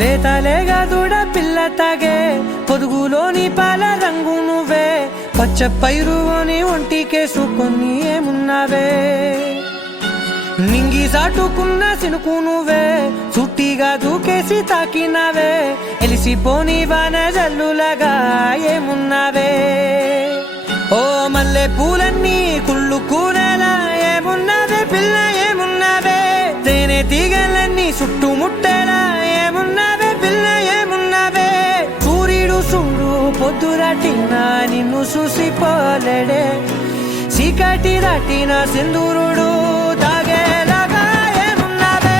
లేతలేగా దూడ పిల్ల తాగే పొదుగులోని పాల రంగు నువ్వే పచ్చ పైరుని ఒంటికేసుకొని ఏమున్నావే నింగి సాటుకున్న సినుకు నువ్వే చుట్టిగా దూకేసి తాకినావే ఎలిసిపోని వాన జల్లులగా ఏమున్నావే ఓ మల్లె పూలన్నీ కుళ్ళు కూరలా ఏమున్నావే పిల్ల ఏమున్నావే తేనె తీగలన్నీ చుట్టుముట్టేలా ఏమున్నావే పిల్ల ఏమున్నావే సూర్యుడు చూడు పొద్దురాటిన నిన్ను చూసిపోలేడే చీకటి దాటిన సింధూరుడు తాగేలాగా ఏమున్నావే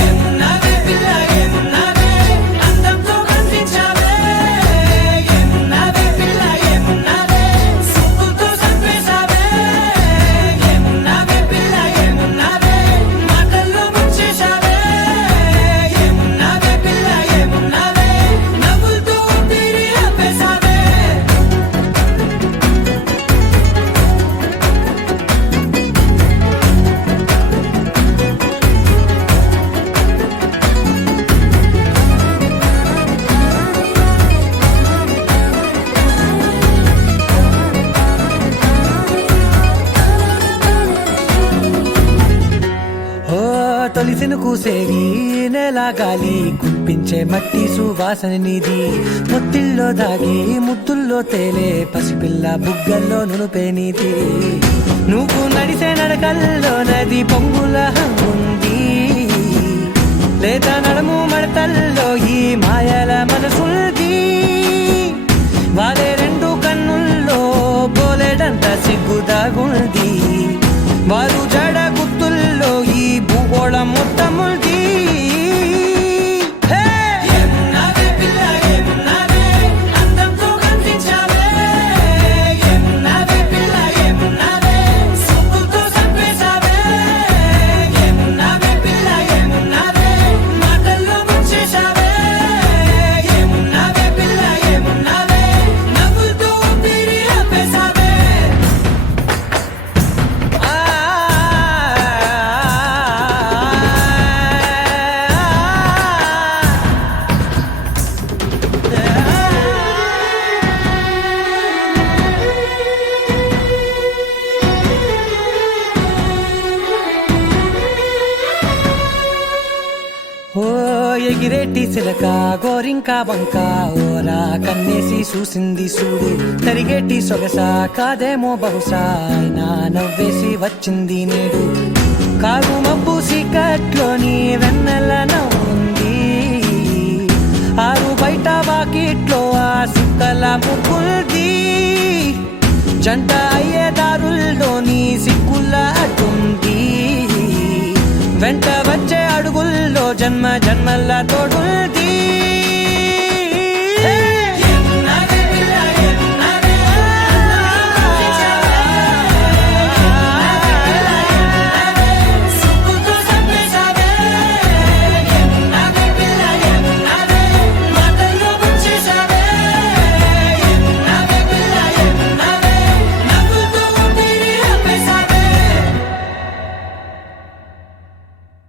ఏమున్నావే పిల్ల ఏమున్నావే అందంతో కనిపించావే ఏమున్నావే పిల్ల ఏమున్నావే సుక్కుతో చంపేశావే ఏమున్నావే పిల్ల ఏమున్నావే మాటల్లో ముంచేశావే ఏమున్నావే పిల్ల ఏమున్నావే నవ్వులతో ఊపిరి ఆపేశావే తొలిసిన కూసేవి నెల గాలి కుప్పించే మట్టి సువాసన నీది ముత్తిల్లో దాగి ముద్దుల్లో తేలే పసిపిల్ల బుగ్గల్లో నునుపే నీది నువ్వు నడిసే నడకల్లో నది పొంగుల హంగుంది లేదా నడుము మడతల్లో ఈ మాయల మనసుల్ది వారే రెండు కన్నుల్లో బోలెడంత సిగ్గుదాగుంది వారు జడ గుర్తుల్లో ఈ భూగోళం మొత్తముల్ది ఎగిరేటి సిలక గోరింక వంక ఓరా కన్నేసి చూసింది చూడు తరిగేటి సొగస కాదేమో బహుశా అయినా నవ్వేసి వచ్చింది నేడు కారు మబ్బు సీకట్లోని వెన్నెల నవ్వుంది ఆరు బయట వాకిట్లో ఆ సుక్కల ముగ్గుల్ది జంట అయ్యే దారుల్లోని సిగ్గుల అడ్డుంది వెంట వచ్చే అడుగుల్లో జన్మ జన్మల తోడు